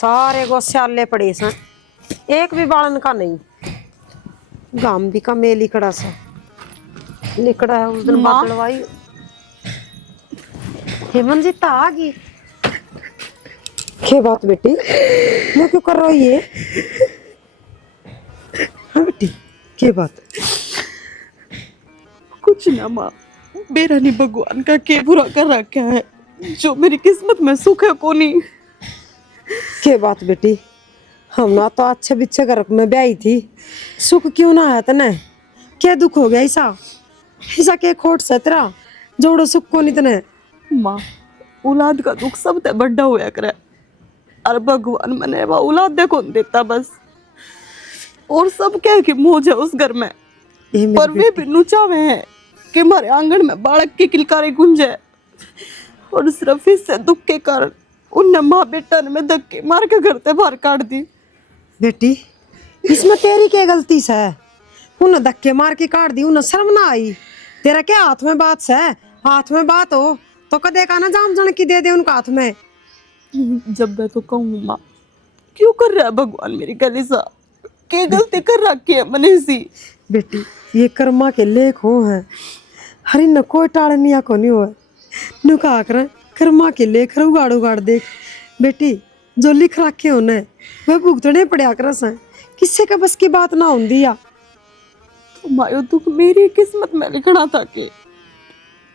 सारे गो स्याले पड़े सा, एक भी बालन का नहीं। गाम भी का मेल लिकड़ा सा लिकड़ा है। उस दिन माँ बादलवाई हेमंत जी आ गई। क्या बात बेटी, मैं क्यों कर रही है? हाँ बेटी, क्या बात? कुछ ना माँ, मेरा नहीं भगवान का के बुरा कर रखा है जो मेरी किस्मत में सुख है को नहीं। क्या बात बेटी, हम ना तो अच्छे बिच्छे घर में ब्याही थी, सुख क्यों ना आया तने? क्या दुख हो गया ऐसा? ऐसा क्या खोट से तेरा जोड़ो सुख को नहीं तने? माँ, औलाद का दुख सबसे बड़ा होया करे और भगवान मने वो औलाद दे कौन देता बस। और सब कह के मौज है उस घर में, ये मेरी पर वे बेटी, भी नुचावे हैं कि हमारे आंगन में बालक की किलकारी गुंजे। और सिर्फ इससे दुख के कारण उनने माँ बेटा ने में धक्के मार के घर से बाहर काट दी। बेटी इसमें तेरी क्या गलती से? उन्हें धक्के मार के काट दी, उन्हें शर्म ना आई? तेरा क्या हाथ में बात से? हाथ में बात हो तो कदे का ना जाम जन की दे दे उनका हाथ में। जब मैं तो कहूँ माँ, क्यों कर रहा है भगवान मेरी गली सा? क्या गलती कर रखी है मैंने सी? बेटी ये कर्मा के लेख हो है, हरी न कोई टालनिया को नहीं हो। नुका कर कर्मा के लेख उगाड़ उगाड़ देख। बेटी जो लिख रखे उन्हें वह भुगतने पड़या कर सा, किससे का बस की बात ना होंदी या। मायो दुख मेरी किस्मत में लिखना था कि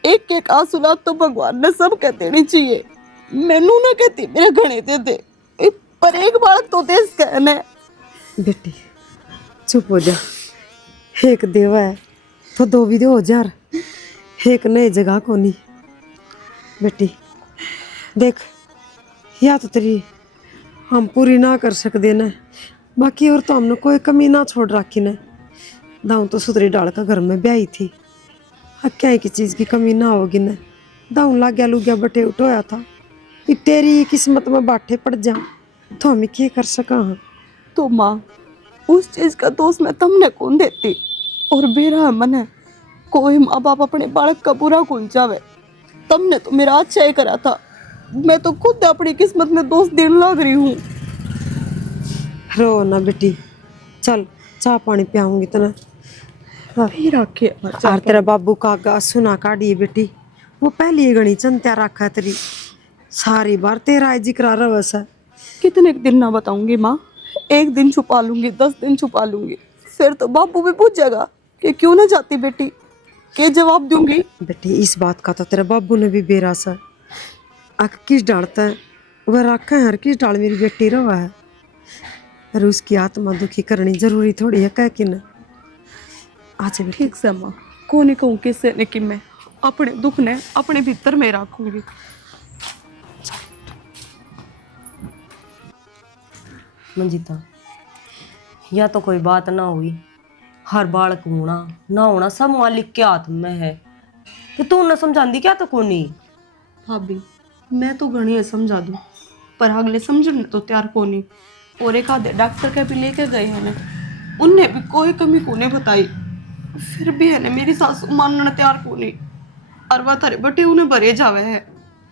एक एक आंसू तो भगवान ने सब कह देनी चाहिए। मैनू ना कहती मेरे घने दे दे, पर एक बार तो देश कहने। बेटी चुप हो जा, एक देवा है तो दो भी दे हो जार, एक नई जगह को नहीं। बेटी देख, या तो तेरी हम पूरी ना कर सकते न, बाकी और तो हमने कोई कमी ना छोड़ रखी न। दाऊं तो सुतरी डाल का घर में ब्याही थी, क्या की चीज की कमी ना होगी न। दाऊं लाग्या लुग्या बटे उठोया था, ये तेरी किस्मत में बाटे पड़ जा तो हम क्या कर सका। हाँ तो माँ, उस चीज का दोष मैं तुमने कौन देती? और बेरा मन है, कोई माँ बाप अपने बालक का बुरा कौन चाहे? तुमने तो मेरा अच्छा ही करा था, मैं तो खुद अपनी किस्मत में दोष देने लग रही हूँ। रो ना बेटी, चल चाह पानी पियाऊंगी तना। भी रखे और तेरा बाबू का गा सुना काढ़ी बेटी, वो पहली गणी चंत्या रखा तेरी, सारी बार तेरा जिक्र रवस है। कितने दिन ना बताऊंगी माँ, एक दिन छुपा लूंगी, 10 दिन छुपा लूंगी, फिर तो बापू भी पूछेगा कि क्यों ना जाती बेटी, के जवाब दूंगी? बेटी इस बात का तो तेरे बाबू ने भी बेरासा है, आख किस डालता है वह रखा है, हर किस डाल मेरी बेटी रवा है। अरे उसकी आत्मा दुखी करनी जरूरी थोड़ी है कह कि न। आज बेटी ठीक से माँ, को नहीं कहूँ किससे ने कि मैं अपने दुख ने अपने भीतर में रखूंगी। मंजिता, या तो कोई बात ना हुई, हर बालक होना ना होना सब मालिक के हाथ में है, तो तू न समझांदी क्या तो कोनी? भाभी, मैं तो घनी समझा दूं, पर अगले समझने तो तैयार को नहीं। और एक आधे डॉक्टर के भी लेके गए हैं ना, उनने भी कोई कमी को नहीं बताई, फिर भी है ना मेरी सासू मानने तैयार को नहीं। और वह थारे बटे उन्हें भरे जावे है।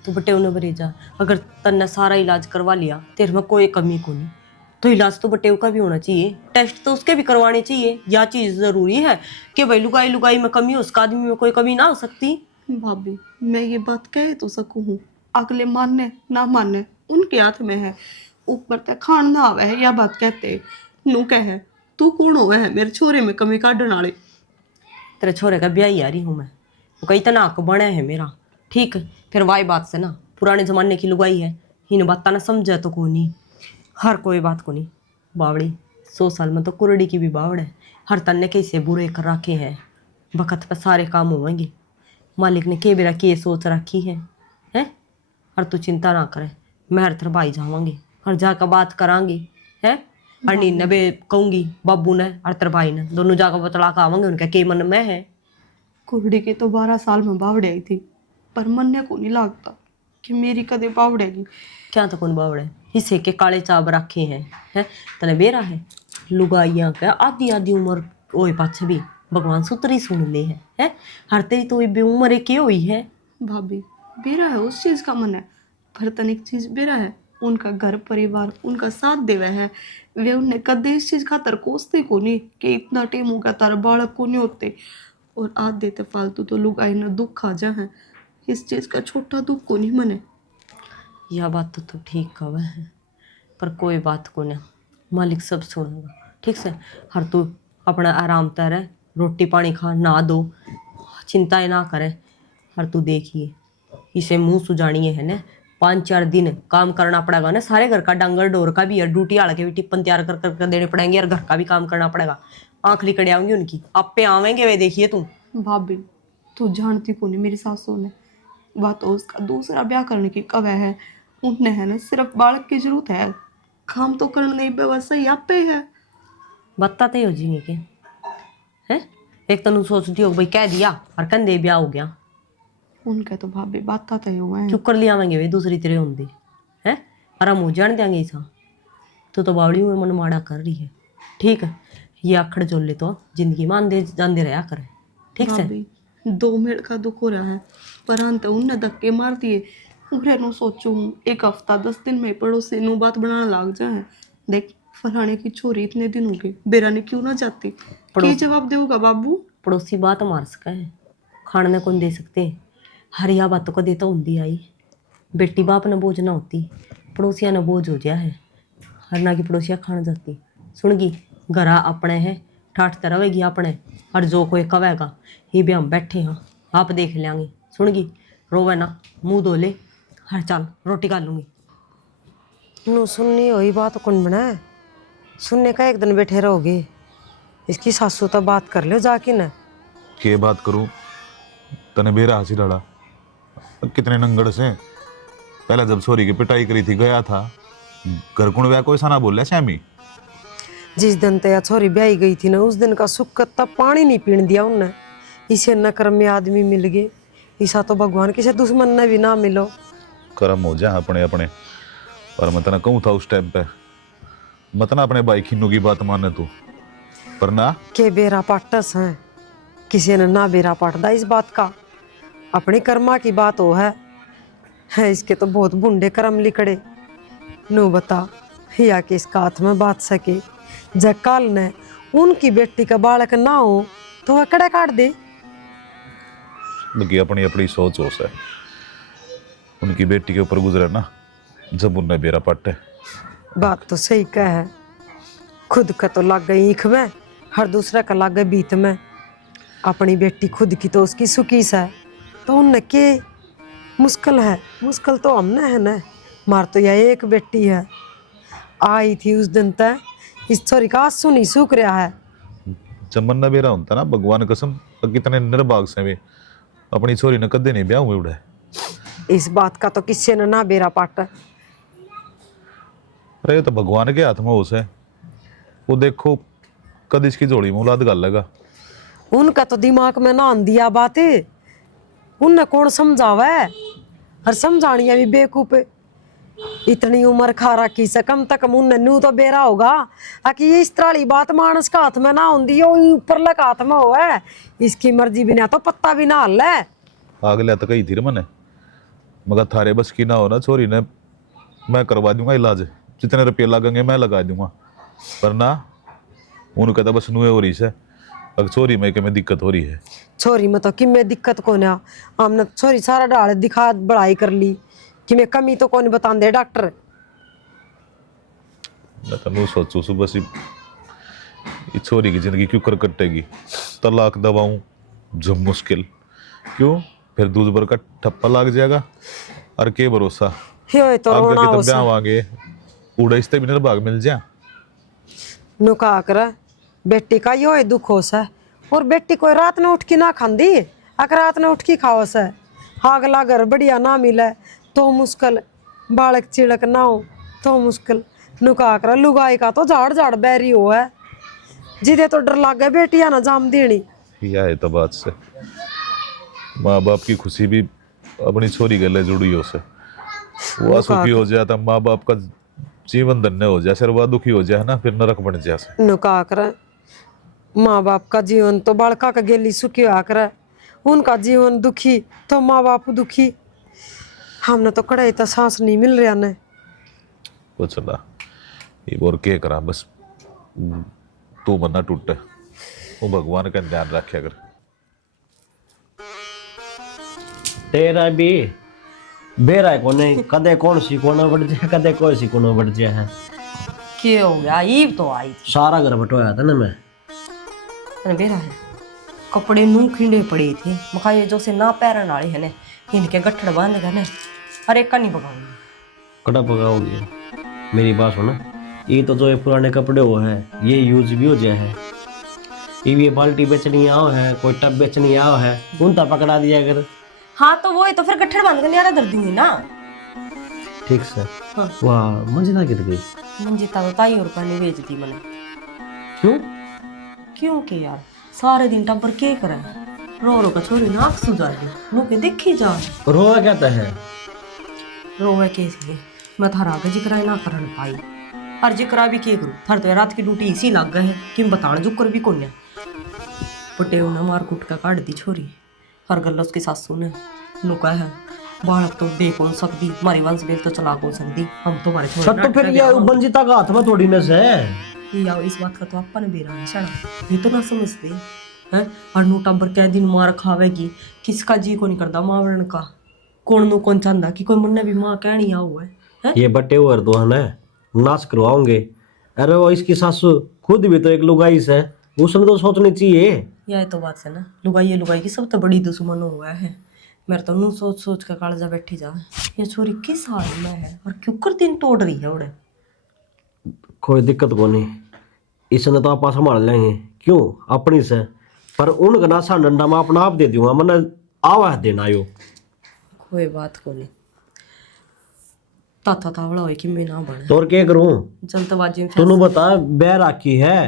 तू बटे उन्हें भरेजा, अगर तन्ने सारा इलाज करवा लिया तेरे में कोई कमी कोनी, तो इलाज तो बटेव का भी होना चाहिए, टेस्ट तो उसके भी करवाने चाहिए। या चीज जरूरी है कि भाई लुगाई लुगाई में कमी हो, उसका आदमी में कोई कमी ना हो सकती? भाभी, मैं ये बात कह तो सकूं हूँ, अगले मानने ना मानने उनके हाथ में है। ऊपर तक खान ना आवे है या बात कहते नू कहे तू कौन हुआ है मेरे छोरे में कमी काटने वाले? तेरे छोरे का ब्याह ही आ रही हूँ मैं, वो कई तना हक बने है मेरा। ठीक है, फिर वाई बात से ना पुराने जमाने की लुगाई है, इन बात ना समझे तो को नहीं, हर कोई बात को नहीं। बावड़ी 100 साल में तो कुरड़ी की भी बावड़ है, हर तन्ने कैसे बुरे कर रखे हैं, वक्त पर सारे काम होंगे। मालिक ने के बेरा के सोच रखी है हैं? और तू चिंता ना करे, मैं हर तरफ आई जावांगी और जाकर बात करांगी है। और नीने बे कहूंगी बाबू ने और तेरे भाई ने दोनों जाकर बतला कर आवांगे उनका के मन में है। कुड़ी के तो 12 साल में बावड़े आई थी, पर मन्ने को नहीं लगता कि मेरी कदे बावड़ेगी। क्या तो कौन बावड़े हिस्से के काले चाब रखे हैं तने बेरा है। लुगाइया का आधी आधी उम्र ओए पाछे भी भगवान सुतरी सुन ले है। हर तेरी तो बे उम्र के हुई है। भाभी, बेरा है उस चीज का मन है, पर तनिक चीज बेरा है उनका घर परिवार उनका साथ देवे है। वे उन्हें कदे इस चीज खातर कोसते को नहीं कि इतना टेम हो गया तारा बालक को नहीं होते। और आज देते फालतू तो लोग आई ना दुख खा जा है, इस चीज का छोटा दुख को नहीं मने। यह बात तो तू ठीक कहा है, पर कोई बात को नहीं, मालिक सब सुनेगा, ठीक से। हर तू अपना आराम से रह, रोटी पानी खा, नहा दो, चिंताएं ना करे। हर तू देखिए इसे मुंह सुजानी है ना, 5-4 दिन काम करना पड़ेगा ना, सारे घर का डांगर डोर का भी है, ड्यूटी आड़ के भी टिप्पन तैयार कर कर देने पड़ेंगे, और घर का भी काम करना पड़ेगा। आंख लिकड़ आऊंगी उनकी, आप पे आवेंगे वे, देखिए तू। भाभी तू जानती को नहीं, मेरी सासू ने बात तो उसका दूसरा ब्याह करने की कवे है। उन्हें है ना सिर्फ बालक की जरूरत है, काम तो करने नहीं व्यवस्था ही आप पे है। बताते ही हो जी के हैं, एक तनु सोचती हो भाई कह दिया और कंधे ब्याह हो गया। उनके तो भाभी बात तय हुआ है। चुप कर लिया आवेंगे वे दूसरी तरह होंगे हैं, आराम हो जान देंगे ऐसा। तो बावड़ी में मन माड़ा कर रही है, ठीक है। ये आखड़ जोल ले तो जिंदगी में आंदे जाते रहा करे, ठीक से। भाभी 2 मिनट का दुख हो रहा है, पर अंत उनने धक्के मार दिए। उन्हें नो सोचू 1 हफ्ता 10 दिन में पड़ोसी नो बात बनाना लग जाए, देख फलाने की छोरी इतने दिन हो गए बेरा ने क्यों ना जाती, की जवाब देगा बाबू। पड़ोसी बात मार सका है, खाने में कौन दे सकते। हर यह बातों को देता होंगी आई, बेटी बाप ने बोझ ना होती, पड़ोसिया ने बोझ हो गया है। हर ना की पड़ोसिया खान जाती, सुनगी घरा अपने है, ठाठते रहेगी अपने, और जो कोई कवेगा ये भी हम बैठे हैं, आप देख लेंगे। सुनगी रोवे ना, मुंह धो ले, हर चल रोटी खा लूंगी। नो सुननी हुई बात कौन बनाए, सुनने का एक दिन बैठे रहोगे। इसकी सासू तो बात कर लो जाके ना। के बात करूं, तने बेरा हंसी डाला, कितने नंगड़ से। पहले जब छोरी की पिटाई करी थी गया था, घर कुण व्या कोई सा ना बोल श्यामी। जिस दिन तया छोरी ब्याही गई थी ना, उस दिन का सुख कत्ता पानी नहीं पीने दिया उनने। इसे नकर्म में आदमी मिल गए, ईसा तो भगवान किसी दुश्मन ने भी ना मिलो। कर्म हो जा अपने अपने, पर मैं तना कहूँ था उस टाइम पे मत ना अपने भाई खिन्नू की बात माने तू, पर ना के बेरा पाटस हैं, किसी ने ना बेरा पाटदा इस बात का। अपनी कर्मा की बात हो है इसके तो बहुत बुंडे कर्म लिखड़े। नो बता या कि इसका हाथ में बात सके, जब काल ने उनकी बेटी का बालक ना हो तो वह कड़ा काट दे। लगी अपनी अपनी सोच हो से, उनकी बेटी के ऊपर गुजरे ना जब उनने बेरा पाटे। बात तो सही कह है, खुद का तो लग गई ईख में, हर दूसरा का लग गई बीत में। अपनी बेटी खुद की तो उसकी सुकीस है, तो उनने के मुश्किल है, मुश्किल तो हमने है ना। मार तो यह एक बेटी है, आई थी उस दिन तक इस छोरी का आंसू नहीं सूख रहा है। जब मन्ना बेरा होता ना, भगवान कसम कितने निर्भाग से वे अपनी छोरी ने कदे नहीं ब्याह हुए उड़े। इस बात का तो किसी ने ना बेरा पाटा। अरे तो भगवान के हाथ में हो से, वो देखो कद इसकी जोड़ी में औलाद गल लगा। उनका तो दिमाग में ना दिया बातें, उनने कौन समझावा है, और समझानिया भी बेकूफ। इतनी उम्र खा रखी से कम तक उनने नू तो बेरा होगा आकि ये इस तरह बात मानस का हाथ में ना होंगी, ऊपर लग हाथ में हो है। इसकी मर्जी बिना तो पत्ता भी ना हल है। अगले तो कही थी मने, मगर थारे बस की ना हो ना छोरी ने, मैं करवा दूंगा इलाज, जितने रुपये लगेंगे मैं लगा दूंगा, पर ना उनका तो बस नुए हो रही है। अब छोरी में के में दिक्कत हो रही है। छोरी में तो कि में दिक्कत कौन है, हमने छोरी सारा डाल दिखा बड़ाई कर ली कि मैं कमी तो कौन बता दे डॉक्टर। मैं तो नहीं सोचू सुबह से ये छोरी की जिंदगी क्यों कर कटेगी, तलाक दबाऊं जब मुश्किल क्यों, फिर दूसर का ठप्पा लग जाएगा, और के भरोसा हे तो रोना आगे हो के ब्याह आगे उड़ा इसते भी निर्भाग मिल जा। नुका कर बेटी का यो है दुख हो सा, और बेटी कोई रात में उठ के ना खांदी, अगर रात में उठ के खाओ सा, अगला घर बढ़िया ना मिले तो मुश्किल, बालक चिड़क ना हो तो मुश्किल। नुका कर लुगाई का तो झाड़ झाड़ बैरी हो है, जिदे तो डर लग गए बेटिया ना जाम देनी। यह है तो बात से, माँ बाप की खुशी भी अपनी छोरी गले जुड़ी हो से। वह सुखी हो जाए तो माँ बाप का जीवन धन्य हो जाए, सिर वह दुखी हो जाए ना फिर नरक बन जाए। नुका कर माँ बाप का जीवन तो बालका का गेली सुखी हुआ कर, उनका जीवन दुखी तो माँ बाप दुखी। हमने तो कड़ाई तो सांस नहीं मिल रहा ने। कुछ ना ये बोर के करा बस तू मन ना टूटे वो भगवान का ध्यान रखे अगर तेरा भी बेरा है कोने कदे कौन सी कोना बढ़ जाए कदे कोई सी कोना बढ़ जाए है क्या हो गया ईब तो आई थी सारा घर बटवाया था ना मैं अरे बेरा है कपड़े नू खिंडे पड़े थे मखा ये जो से ना पैरन वाले है ने इनके गठड़ बांध गए ने अरे का नहीं पकाऊंगी कड़ा पकाओगे मेरी बात सुना ये तो जो ये पुराने कपड़े हो है ये यूज भी हो जाए है ये बाल्टी बेचनी आओ है कोई टब बेचनी आओ है उन तक पकड़ा दिया अगर हाँ तो वो ही तो फिर गठड़ बांध के न्यारा दर्द दूंगी ना ठीक से हाँ। वाह मंजिला गिर गई मंजिता तो 2.5 रुपया नहीं बेचती मैंने क्यों क्योंकि यार सारे दिन टब्बर के करे रो रो का छोरी नाक सुजा दी नो के देखी जा रोआ कहता है रोवे कैसे मैं थारा आगे जिक्र ना करन पाई और जिक्रा भी के करूं थार तो रात की ड्यूटी इसी लग गए है कि बताण जुकर भी कोन्या पटे उन्हें मार कुट का काट दी छोरी हर गल उसकी सासू ने नुका है बालक तो दे कौन सकती हमारी वंश बेल तो चला कौन सकती हम तो हमारे छोरे सब तो फिर ये मंजिता का हाथ में थोड़ी न से या इस बात का तो अपन बेरा है सड़ा ये तो ना समझते हैं और नू टब्बर कै दिन मार खावेगी किसका जी को नहीं करता मावरण का कौन नु कौन चाहता कि कोई मुन्ने भी माँ कहनी आ हुआ है ये बट्टे हुए तो है ना नाश करवाओगे अरे वो इसकी सासू खुद भी तो एक लुगाई से उसने तो सोचनी चाहिए यह तो बात है ना लुगाई की सब तो बड़ी दुश्मन हुआ है मेरे तो नू सोच सोच कर कालजा बैठी जा ये छोरी किस हाल में है और क्यों कर दिन तोड़ रही है उड़े कोई दिक्कत को नहीं इसने तो आप संभाल लेंगे क्यों अपनी से पर उनका नासा डंडा मैं अपना आप दे दूंगा मैंने आवाज देना यो कोई बात को नहीं ताता तावड़ा हो कि मैं ना बने तो और क्या करूं जल्दबाजी में तूने बता बह राखी है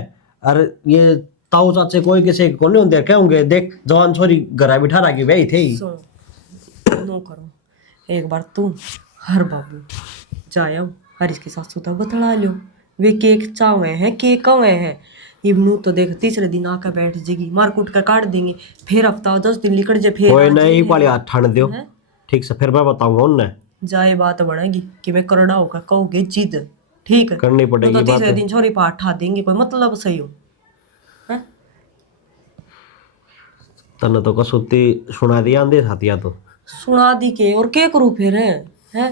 अरे ये ताऊ चाचे कोई किसी को नहीं होंगे कहोगे देख जवान छोरी घरा बिठा रखी वही थे ही सुनो नो करो एक बार तू हर बाबू जाया हर इसकी सासू तो बतला लो वे केक चावे हैं केक कवे हैं इब्नू तो देख तीसरे दिन आकर बैठ जाएगी मार कूट कर काट देंगे फिर हफ्ता 10 दिन निकल जाए फिर कोई नहीं वाली हाथ ठान दियो ठीक से फिर मैं बताऊंगा उनने जाए बात बनेगी कि मैं करड़ा होगा कहोगे जिद ठीक है करनी पड़ेगी तो तीसरे बात दिन छोरी पाठ ठा देंगे कोई मतलब सही हो हैं तने तो कसुती सुना दिया आंदे साथिया तो सुना दी के और क्या करूँ फिर है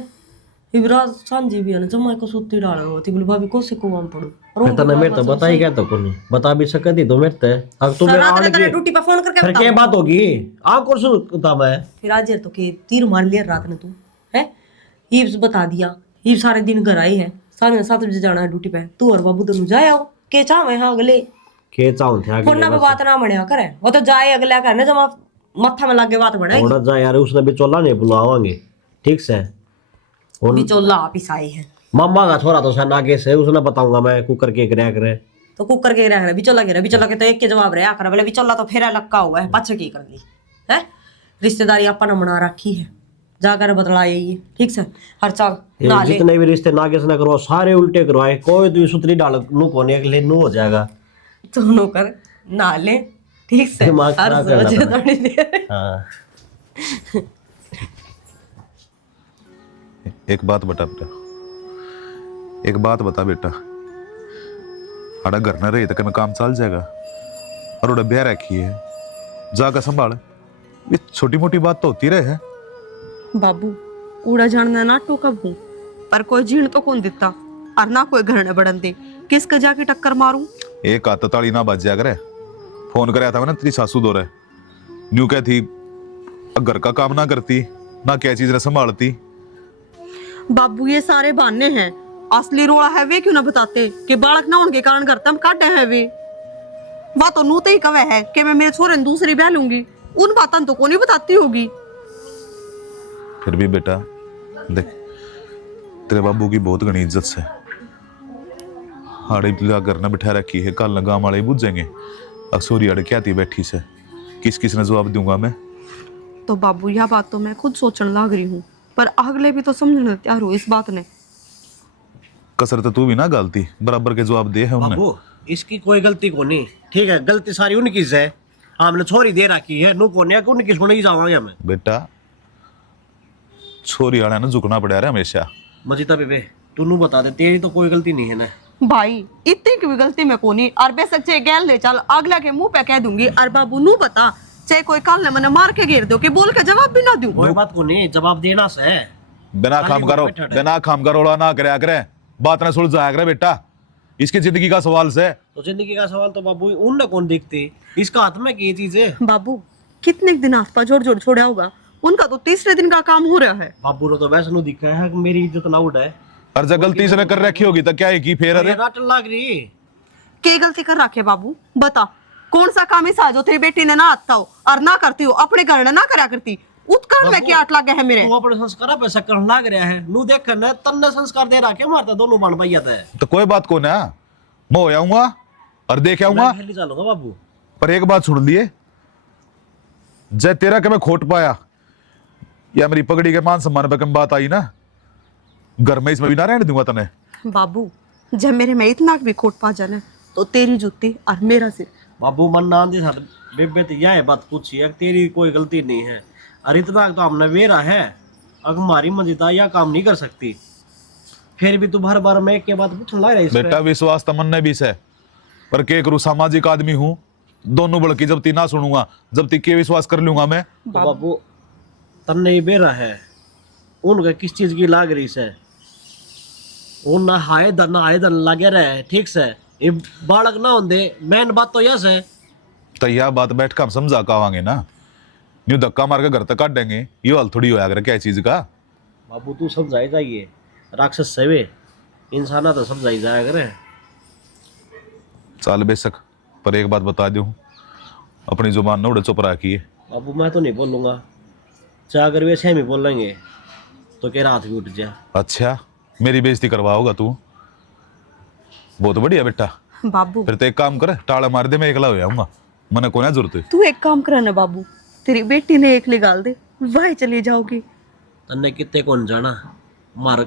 इबराज सांझी भी है ना जमा को सुत्ती डाल रहा होती बोले भाभी को से कुआं पड़ो मैं तने मेरे तो बता ही क्या तो कोनी बता भी सकती तो मेरे ते अब तू मेरा आने की ड्यूटी पर फोन करके फिर क्या बात होगी आ कोर्स होता मैं फिर आज तो के तीर मार लिया रात ने तू है ईब्स बता दिया ईब सारे दिन घर आई है 7:30 बजे जाना है ड्यूटी पे तू और बाबू दोनों जाए आओ के चाहे हाँ अगले के चाहूं थे आगे फोन पे बात ना बढ़िया करे वो तो जाए अगला करने जमा मत्था में लागे बात बढ़ेगी थोड़ा जा यार उसने भी चोला नहीं बुलावांगे ठीक से बिचौला आप ही साई है मामा का छोरा तो सन आगे से उसने बताऊंगा मैं कुकर के गिरा करे तो कुकर के रह बिचौला के तो एक के जवाब रहा कर बोले बिचौला तो फेरा लक्का हुआ है पाछे की कर ली है रिश्तेदारी अपन मना रखी है जाकर बतला यही ठीक से हर चाल ना ले जितने भी रिश्ते नागेश ने करवा सारे उल्टे करवाए कोई तो सुतरी डाल नु कोने के लिए नु हो जाएगा दोनों कर ना ले ठीक से दिमाग हर खराब करना सोचे पड़ा। थोड़ी देर हाँ एक बात बता बेटा एक बात बता बेटा अड़ा घर न रही तो मैं काम चल जाएगा और उड़ा ब्याह रखी है जाकर संभाल ये छोटी मोटी बात तो होती रहे है बाबू उड़ा जानना ना टोका भू पर कोई झीण तो कौन देता और ना कोई घर न बढ़न दे किसके जाके टक्कर मारूं एक आत ताली ना बज जाया करे फोन कराया था मैंने तेरी सासू दो रहे न्यू क्या थी घर का काम ना करती ना क्या चीज न संभालती बाबू ये सारे बहाने हैं असली रोड़ा है वे क्यों ना बताते कि बालक ना होने के कारण करते हम काटे है वे बात तो नू तो ही कवे है कि मैं मेरे छोरे ने दूसरी ब्याह लूंगी उन बातों तो को नहीं बताती होगी फिर भी बेटा देख तेरे बाबू की बहुत घनी इज्जत से हाड़े घर न बिठा रखी है कल न गांव वाले बुझेंगे अक्सोरी अड़ क्या थी बैठी से किस किस ने जवाब दूंगा मैं तो बाबू यह बात तो मैं खुद सोचने लग रही हूँ पर अगले भी तो समझने तैयार हो इस बात ने कसर तो तू भी ना गलती बराबर के जवाब दे है उन्होंने बाबू इसकी कोई गलती को नहीं ठीक है गलती सारी उनकी से हमने छोरी दे रखी है नु कोने को उनकी सुन ही जावांगे हमें बेटा छोरी वाला ना झुकना पड़ा रहा हमेशा मजीता बेबे तू बता दे, तेरी तो कोई गलती नहीं है ना। भाई इतनी की भी गलती मैं कोनी और बेशक चाहे गैल ले चल अगला के मुंह पे कह दूंगी और बाबू नू बता चाहे कोई काल ने मैंने मार के घेर दो कि बोल के जवाब भी ना दूं। कोई बात को नहीं, जवाब देना से। बिना काम करो, बिना काम करो ना करे करे, बात ना सुलझाया करे बेटा, इसकी जिंदगी का सवाल से। तो जिंदगी का सवाल तो बाबू उनने कौन देखते, इसका हाथ में की चीज है। बाबू कितने दिन आसपास जोड़ जोड़ छोड़ा होगा, उनका तो तीसरे दिन का काम हो रहा है। बाबू ने तो वैसे नु दिखा है कि मेरी इज्जत ना उड़े। और जब गलती से कर रखी होगी तो क्या है की फेर? अरे राट लग रही, क्या गलती कर रखे बाबू बता, कौन सा काम ऐसा जो तेरी बेटी ने ना आता हो और ना करती हो, अपने घर ने ना करा करती, उत्कर्ण में क्या आट लग गया है मेरे। तू अपने संस्कार पे शक्कर लग रहा है, नु देख न तन्ने संस्कार दे रखे मारता दोनों बन पाइया था। तो कोई बात को ना, मैं हो आऊंगा और देख आऊंगा। मैं खेली चलूंगा बाबू। पर एक बात सुन लिए, जय तेरा के मैं खोट पाया या मेरी पगड़ी के मान सम्मान पे कम बात आई ना, घर में इसमें भी ना रहने दूंगा तने। बाबू जब मेरे में इतना भी खोट पा जाना तो तेरी जूती और मेरा सिर। बाबू मन ना आंधी साथ बेबे तो यह बात पूछी है, तेरी कोई गलती नहीं है। अरे इतना तो हमने वेरा है, अगर हमारी मंजिता यह काम नहीं कर सकती, फिर भी तू हर बार मैं एक के बात पूछने लग रहा है। बेटा विश्वास तमन्ने भी से, पर के करूं, सामाजिक आदमी हूं, दोनों बड़की जब ती ना सुनूंगा, जब ती के विश्वास कर लूंगा मैं। तो बाबू तन्ने ही बेरा है, उनका किस चीज की लाग रही से, वो ना हाय दन ना आए दन लगे रहे, ठीक से ये बालक ना होंदे, मेन बात तो यह है। तो यह बात बैठ कर हम समझा कावांगे ना, यूं धक्का मार के घर तक काट देंगे, ये हाल थोड़ी होया करे क्या चीज का। बाबू तू समझाई जाइए, राक्षस सेवे इंसाना तो समझाई जाया करे। चाल बेशक, पर एक बात बता दूं, अपनी जुबान न उड़े चुप रखी है। बाबू मैं तो नहीं बोलूंगा, चाहे अगर वैसे हम ही बोलेंगे तो क्या हाथ भी उठ जाए। अच्छा मेरी बेइज्जती करवाओगा तू? बहुत बढ़िया बेटा, बाबू फिर तो एक काम कर, टाला मार दे, मैं एकला हो जाऊंगा, मने को ना जरूरत है। तू एक काम करा ना बाबू, तेरी बेटी ने एक निकाल दे, वही चली जाओगी। तन्ने कितने कौन जाना, मार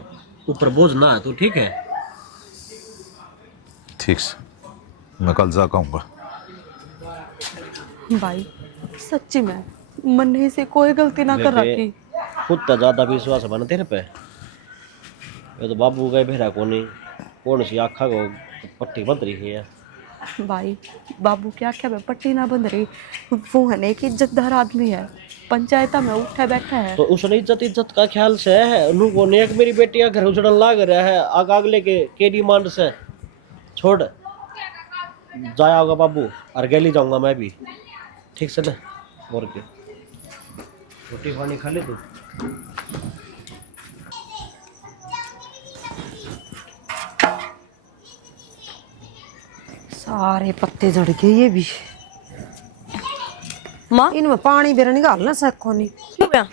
ऊपर बोझ ना है तू, ठीक है? ठीक से, मैं कल जा कहूँगा। भाई सच्ची में मन से कोई गलती ना कर रखी। खुद तो ज्यादा विश्वास बना तेरे पे, ये तो बाबू गए भेरा कौन सी आखा को पट्टी बंद रही है। भाई बाबू क्या क्या मैं पट्टी ना बंद रही, वो है ना एक इज्जतदार आदमी है, पंचायत में उठा बैठा है। तो उसने इज्जत का ख्याल से है, नु को ने एक मेरी बेटी का घर उजड़न लाग रहा है, आग अगले के डिमांड से छोड़ जाया होगा बाबू, और गली जाऊंगा मैं भी, ठीक से ना? और के रोटी पानी खा ले तू। सारे पत्ते झड़ गए ये भी। माँ इनमें पानी बेरा निकाल ना सको नहीं। क्यों बया?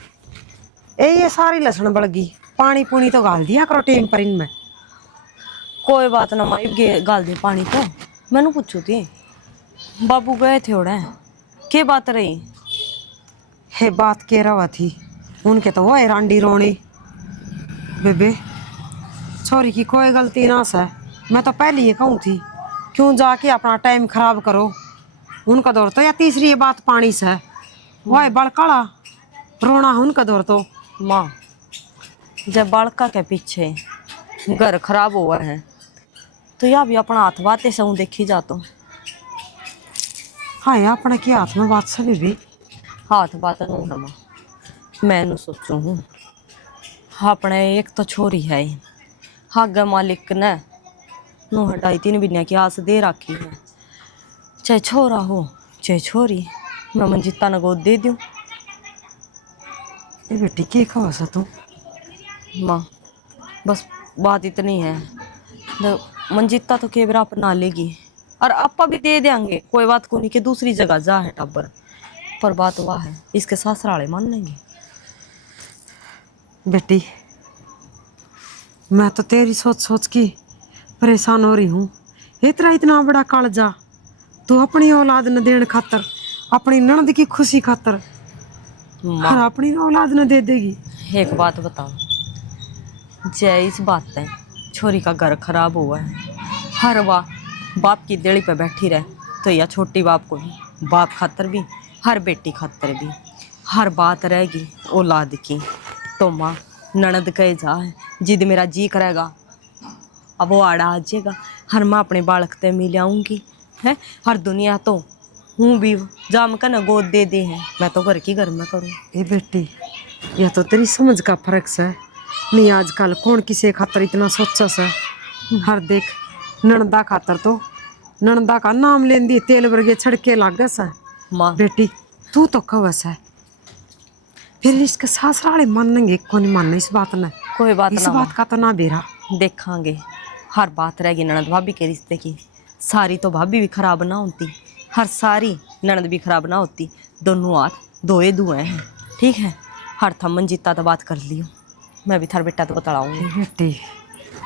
ये सारी लहसुन बढ़ गई, पानी पुनी तो गाल दिया करो टेम पर इनमें। कोई बात ना माँ, गाल दे पानी तो। मैंने पूछू थी बाबू गए थे उड़े, के बात रही? हे बात के रवा थी, उनके तो वो रांडी रोने। बेबे छोरी की कोई गलती ना से, मैं तो पहले ही कहूँ थी, क्यों जाके अपना टाइम खराब करो। उनका दौर तो या तीसरी ये बात पानी से, वह बड़काड़ा रोना है उनका दौर तो। माँ जब बालका के पीछे घर खराब हुआ है तो या भी अपना हाथ बातें से हूँ देखी जाता हूँ। हाँ या अपने के हाथ में बात से बेबी, हाथ बात नू है माँ, मैं सोचू हूँ अपने एक तो छोरी है, हागा मालिक ने नू 2.5-3 महीने की आस दे रखी है, चाहे छोरा हो चाहे छोरी, मैं मंजिता ने गोद दे दूँ। ये बेटी के कहा सा तू? माँ बस बात इतनी है, मंजिता तो केवरा अपना लेगी और आपा भी दे देंगे, कोई बात को नहीं कि दूसरी जगह जा है टब्बर, पर बात वह है इसके ससुराले मान लेंगे। बेटी मैं तो तेरी सोच सोच के परेशान हो रही हूँ। इतना बड़ा कालजा तू अपनी औलाद न देने खातर, अपनी ननद की खुशी खातर और अपनी औलाद न दे देगी। एक बात बताओ, जय इस बात है छोरी का घर खराब हुआ है, हर बाप की देड़ी पे बैठी रहे तो यह छोटी बाप को भी, बाप खातर भी हर बेटी खातर भी हर बात रहेगी औलाद की। तो माँ ननद कहे जा, जिद मेरा जी करेगा अब वो आड़ा आ जाएगा, हर मैं अपने बालक ते मिल आऊंगी है। हर दुनिया तो हूँ भी जाम का ना गोद दे दे है, मैं तो घर की घर में करूँ। ए बेटी, यह तो तेरी समझ का फर्क से नहीं। आजकल कौन किसी खातर इतना सोचा सा। हर देख नणदा खातर तो नणदा का नाम लेंदी तेल वर्गे छड़के लागे सा। माँ बेटी तू तो कवस है, फिर इसके सासराले मानेंगे को नहीं मानना इस बात ने। कोई बात इस ना बात का तो ना बेरा। देखांगे, हर बात रहेगी ननद भाभी के रिश्ते की। सारी तो भाभी भी खराब ना होती, हर सारी ननद भी खराब ना होती। दोनों हाथ धोए धुए हैं, ठीक है। हर थम मंजीता तो बात कर लियो, मैं भी थार बेटा तो बताऊंगी। हे बेटी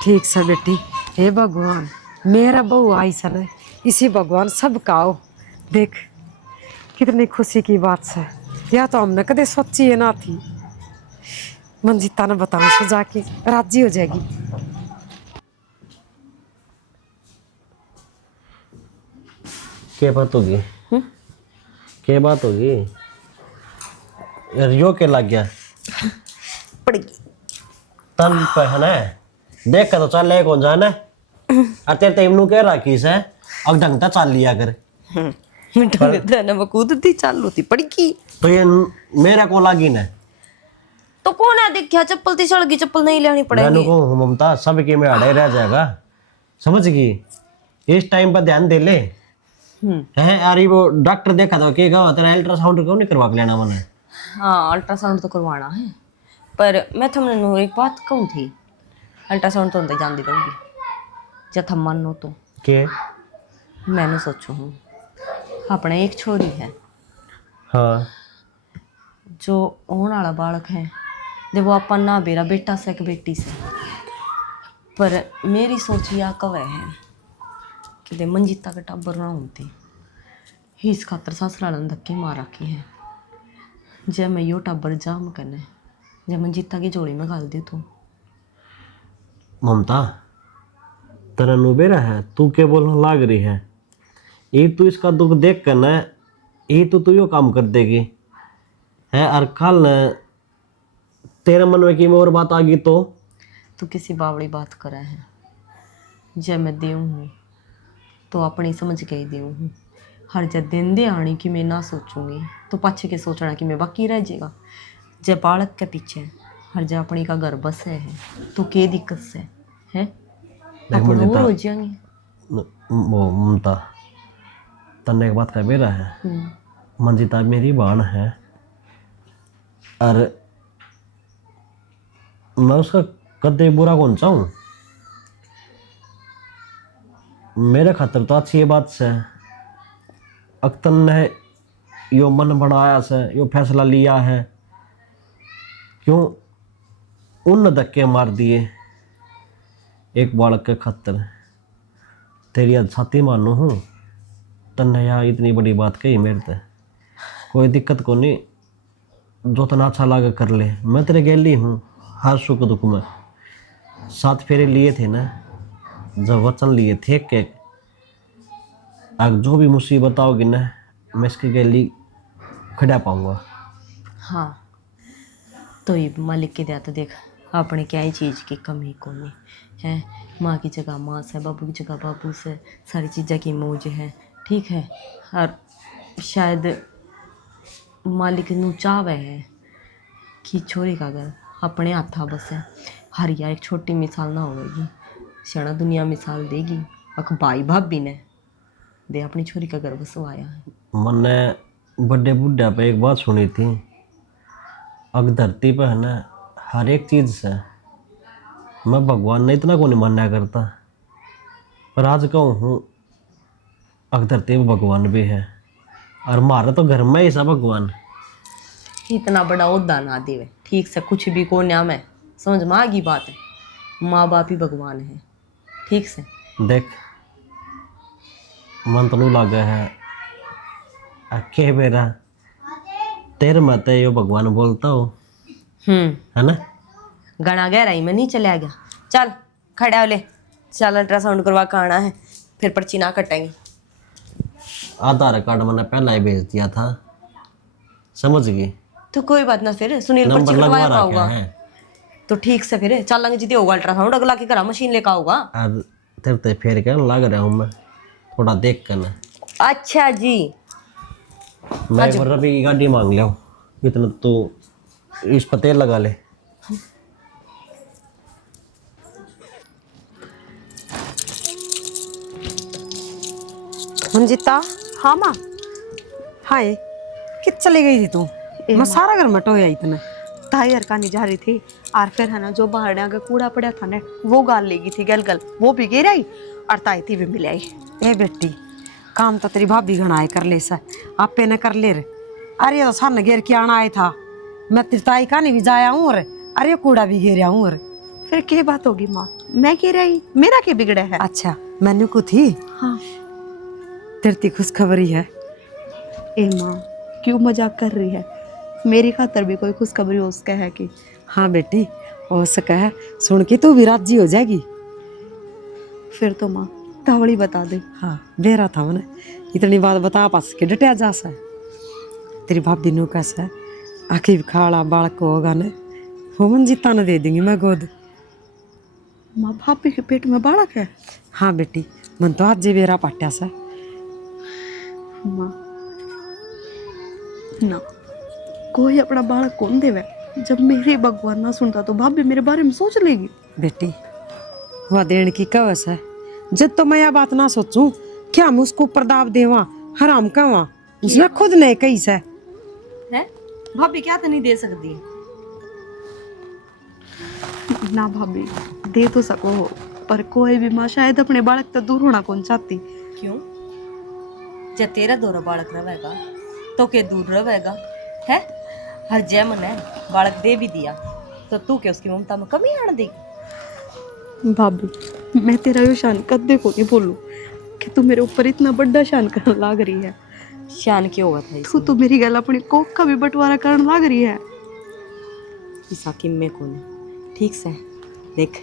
ठीक से बेटी। हे भगवान मेरा बहू आई सर, इसी भगवान सब का हो। देख कितनी खुशी की बात है, या तो हमने कदे सोची है ना थी। मंजिता ने बताऊं सो जाके राजी हो जाएगी। क्या बात होगी? क्या बात होगी यार? यो के लग गया पड़ेगी तन पे है ना, देख कर तो चल ले कौन जाना। अते तेमनु कह रखी से अब ढंग से चल लिया कर। मैं कूद थी चालू थी पड़ेगी। तो ये मेरे को लगी ना, तो कौन है देखा चप्पल थी सड़गी, चप्पल नहीं लेनी मैंने पड़ेगी। को ममता सबके में अड़े रह जाएगा, समझ गई? इस टाइम पर ध्यान दे ले है। अरे वो डॉक्टर देखा था कि तेरा अल्ट्रासाउंड क्यों नहीं करवा के लेना मैंने? हाँ अल्ट्रासाउंड तो करवाना है, पर मैं थमने एक बात कहूँ थी। अल्ट्रासाउंड तो अंदर जानती रहूँगी जब थम मानो तो। के मैंने सोचू हूँ अपने एक छोरी है हाँ जो होने वाला बालक है, जब वो अपन ना बेरा बेटा से एक बेटी से। पर मेरी सोच या कवे है कि दे मंजीता का टब्बर ना होती ही, इस खातर ससुराल ने धक्के मार रखी है। जब मैं यो टब्बर जाम करने जब मंजीता की जोड़ी में घाल दी तो। ममता तेरा नुबेरा है, तू क्या बोलने लाग रही है? ये तू इसका दुख देख कर ना, ये तो तू यो काम कर देगी है। और कल तेरे मन में की और बात आ गई तो किसी बावड़ी बात करा है। जब मैं देव हूँ तो अपनी समझ के ही देव हूँ। हर जब दिन दे आनी कि मैं ना सोचूंगी तो पाछे के सोचना कि मैं बाकी रह जाएगा। जब बालक के पीछे हर जब अपनी का घर बसे है तो के दिक्कत से है, अपन वो हो जाएंगे। वो ममता तन्ने एक बात का बेरा है, मंजिता मेरी बहन है और मैं उसका कदे बुरा कौन चाहूँ। मेरे खातर तो अच्छी बात से अख्तर ने यो मन बनाया से यो फैसला लिया है, क्यों उन धक्के मार दिए एक बालक के खातर। तेरी आज छाती मानो हूँ तन्ने यार इतनी बड़ी बात कही मेरे ते। कोई दिक्कत को नहीं, जो तना अच्छा लगा कर ले। मैं तेरे गेली हूँ हर सुख दुख में। 7 फेरे लिए थे ना, जब वचन लिए थे के अब जो भी मुसीबत आओगी ना मैं इसके गेली खड़ा पाऊंगा। हाँ तो ये मालिक की दया तो देख अपने क्या ही चीज़ की कमी को नहीं है। माँ की जगह माँ से, बाबू की जगह बाबू से, सारी चीज़ें की मौज है, ठीक है। और शायद मालिक नू चाहवे है कि छोरी का घर अपने हाथा बस है। हरिया एक छोटी मिसाल ना होगी, शना दुनिया मिसाल देगी। अख भाई भाभी ने दे अपनी छोरी का घर बसवाया है। मैंने बड़े बुढ़ा पे एक बात सुनी थी, अग धरती पे है ना हर एक चीज़ से मैं भगवान ने इतना को नहीं मान्या करता, पर आज कहूँ हूँ अग धरती पे भगवान भी है और हमारा तो घर में ही सा भगवान। इतना बड़ा ओहदा ना देवे, ठीक से कुछ भी को नाम है, समझ में आ गई बात है। माँ बाप ही भगवान है, ठीक से। देख मन तो लगा है के मेरा तेरे मत यो भगवान बोलता हो है ना। गणा गहराई में नहीं चला गया। चल खड़ा हो ले, चल अल्ट्रासाउंड करवा के आना है, फिर पर्ची ना कटेंगे। आधार कार्ड मैंने पहला ही भेज दिया था, समझ गई। तो कोई बात ना, फिर सुनील पर्ची नंबर लगवा कटवाया रखा पाऊंगा। है, तो ठीक से फिर चलेंगे जी होगा अल्ट्रासाउंड अगला की करा मशीन लेकर आऊंगा। आज तेरे ते फेर के लग रहा हूँ मैं थोड़ा देख कर ना। अच्छा जी। मैं एक बार रवि की गाड़ी मांग लिया हूँ, इतना तो इस पर तेल लगा ले। मंजिता। हाँ माँ। हाय कि चली गई थी तू? मैं सारा घर मटोया इतना। ताई अरकानी जा रही थी और फिर है ना जो बाहर आगे कूड़ा पड़ा था ना वो गाल लेगी थी गल गल, वो भी गिर आई और ताई थी भी मिल आई। ए बेटी काम तो तेरी भाभी घनाए कर ले सा, आपे न कर ले रे। अरे तो सन घेर के आना आया था, मैं तेरी ताई का नहीं भी जाया हूँ रे, अरे कूड़ा भी घेरिया हूँ रे। फिर क्या बात होगी माँ, मैं गिर आई, मेरा क्या बिगड़ा है? अच्छा मैंने को थी हाँ। तेरी खुशखबरी है। ए माँ क्यों मजाक कर रही है? मेरी खातर भी कोई खुशखबरी हो उसका है कि? हाँ बेटी हो सका है, सुन के तू भी राजी हो जाएगी। फिर तो माँ तावड़ी बता दे। हाँ बेरा था मैंने इतनी बात बता पास के डटिया जा सा। तेरी भाभी नु कैसा आखिर खाड़ा बालक होगा ने वो मंजिता ने दे देंगी मैं गोद। माँ भाभी के पेट में बालक है? हाँ बेटी मन तो आज बेरा पाट्या सा। माँ ना कोई अपना बालक कौन देवे, जब मेरे भगवान ना सुनता तो भाभी मेरे बारे में सोच लेगी। बेटी वह देने की कवस है, जब तो मैं यह बात ना सोचूं क्या मैं उसको प्रदाब देवा हराम कहवा, उसने खुद नहीं कही से। है भाभी क्या तो नहीं दे सकती? ना भाभी दे तो सको हो, पर कोई भी माँ शायद अपने बालक तो दूर होना कौन चाहती। क्यों? जब तेरा दौरा बालक रहेगा तो के दूर रहेगा है? हर जय मन है बालक दे भी दिया तो तू क्या उसकी ममता में कमी आने देगी? भाभी मैं तेरा यो शान कदे को नहीं बोलूं कि तू मेरे ऊपर इतना बड़ा शान करने लाग रही है। शान क्यों होगा था तू तो मेरी गल अपनी कोख का भी बंटवारा करने लाग रही है। इसा किम्मे को नहीं ठीक से देख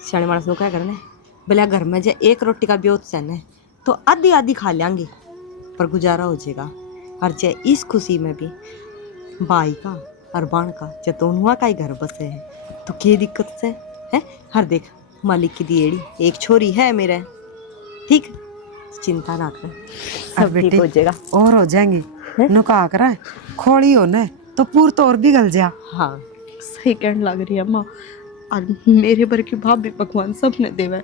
सियाने मानस को क्या करना है भले घर में जे एक रोटी का ब्योत सहना है तो आधी आधी खा लेंगे पर गुजारा हो जाएगा। और जे इस खुशी में भी भाई का और बाण का जब दोनों का ही घर बसे है तो क्या दिक्कत से है? हर देख मालिक की दिएड़ी एक छोरी है मेरे, ठीक चिंता ना कर सब ठीक हो जाएगा। और हो जाएंगी नुका कर खोली हो न तो पूर तो और भी गल जा। हाँ सही कहने लग रही है माँ, और मेरे बर की भाभी भगवान सब ने देवा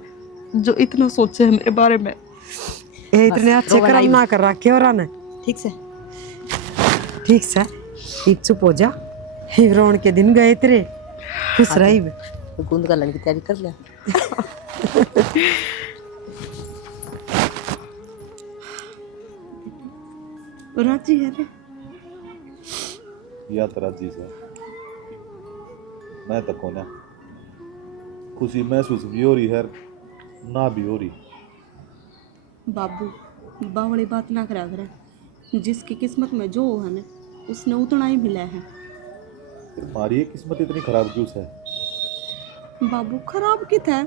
जो इतना सोचे है मेरे बारे में। ये इतने अच्छे कर्म ना कर रखे और ने ठीक से एक चुप हो जा। हिरोन के दिन गए तेरे खुश रही गूंद गलन की तैयारी कर लिया। राजी है रे? या तो राजी से मैं तक को ना खुशी महसूस भी हो रही है ना भी हो रही। बाबू बावड़ी बात ना करा करे, जिसकी किस्मत में जो है ना उसने उतना ही मिला है। तुम्हारी ये किस्मत इतनी खराब क्यों है? बाबू खराब की था,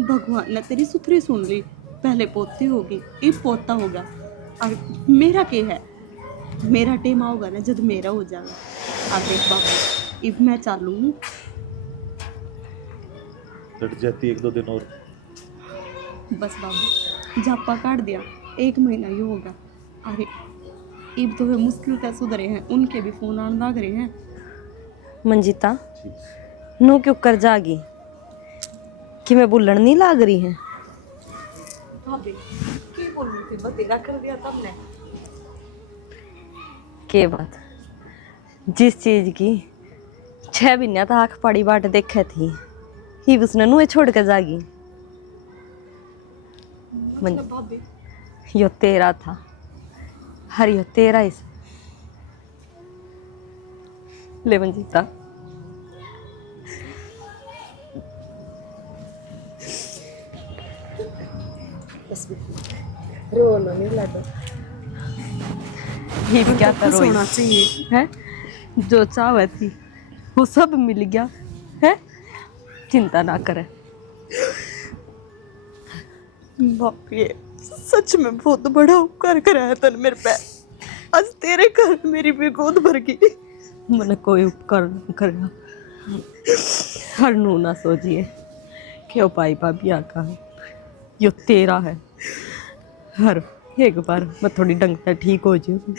भगवान ने तेरी सुथरी सुन ली, पहले पोती होगी अब पोता होगा। और मेरा क्या है, मेरा टेम आओगा ना जब मेरा हो जाएगा। अब देख बाबू अब मैं चालू हूँ, लट जाती एक दो दिन और। बस बाबू जापा काट दिया 1 महीना ही होगा। अरे अब तो वे मुश्किल से सुधरे हैं, उनके भी फोन आने लग रहे हैं। मंजिता नू क्यों कर जागी कि मैं बुलण नहीं लाग रही है? भाभी की बोल रही थी, बतेरा कर दिया तुमने। के बात जिस चीज की 6 महीने तक आँख पाड़ी बाट देखे थी ही उसने नुए छोड़ के जागी। भाभी यो तेरा था, हर यो तेरा ही ले मंजिता। रोना नहीं लगा ये क्या करो होना चाहिए है, जो चाहती थी वो सब मिल गया है। चिंता ना करे। बाप ये सच में बहुत बड़ा उपकार कराया तन मेरे पे। आज तेरे घर मेरी भी गोद भर गई। मैंने कोई उपकार नहीं करा। हर नू ना सोचिए कि ओ भाई भाभी आका है, यो तेरा है। हर एक बार मैं थोड़ी ढंग से ठीक हो जाऊँ,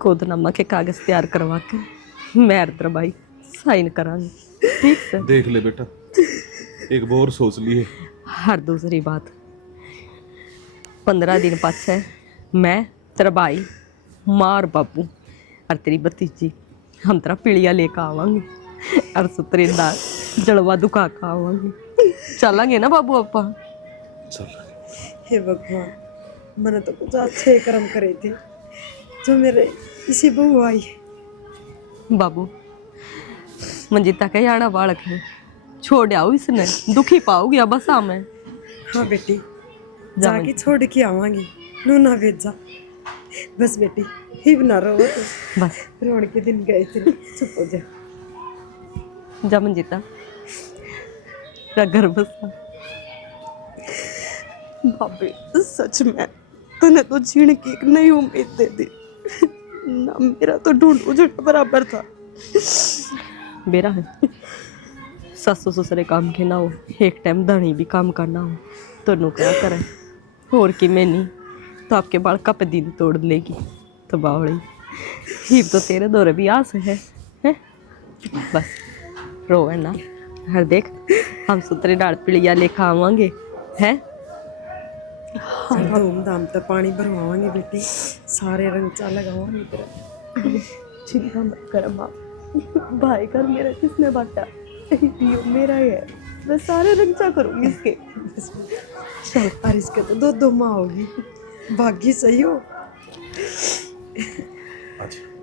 गोदनामा के कागज तैयार करवा कर मैं अर्द्र भाई साइन करांगी, ठीक से। देख ले बेटा, एक बार सोच लिए। हर दूसरी बात, 15 दिन पाछे मैं तेरा भाई, माँ और बाबू और तेरी भतीजी हम तेरा पीलिया लेकर आवांगे और सुतरी दाल जड़वा दुखा कर आवांगे। चलेंगे ना बाबू अपा? चल हे भगवान, मैंने तो कुछ अच्छे कर्म करे थे जो मेरे इसी बहू आई। बाबू मंजिता का याना बालक है, छोड़ आओ इसने, दुखी पाओगी अब बस मैं। हाँ बेटी, जाके छोड़ के आवांगी, नू ना भेजा। बस बेटी, ही बना रहो तो बस रोण के दिन गए थे, चुप हो जा। जा मंजिता, तेरा घर बसा। भाभी सच में तूने तो जीने की एक नई उम्मीद दे दी ना। मेरा तो ढूंढ उजड़ बराबर था। मेरा है ससु ससुरे काम के ना हो, एक टाइम धनी भी काम करना हो, तो क्या करे और कि मैं नहीं तो आपके बाल कप दिन तोड़ लेगी तो बावड़ी ही तो तेरे दौरे भी आस है, हैं? बस रो है ना। हर देख हम सुतरे डाल पिड़िया लेखा आवांगे हैं। धूमधाम तो पानी भरवावांगे बेटी, सारे रंग चा लगावांगे तेरा। चिंता मत कर माँ, भाई घर मेरा किसने बांटा, ये मेरा ही है। मैं सारे रंचा करूंगी इसके। चल, और इसके तो दो दो माँ होगी, भाग्य सही हो। अच्छा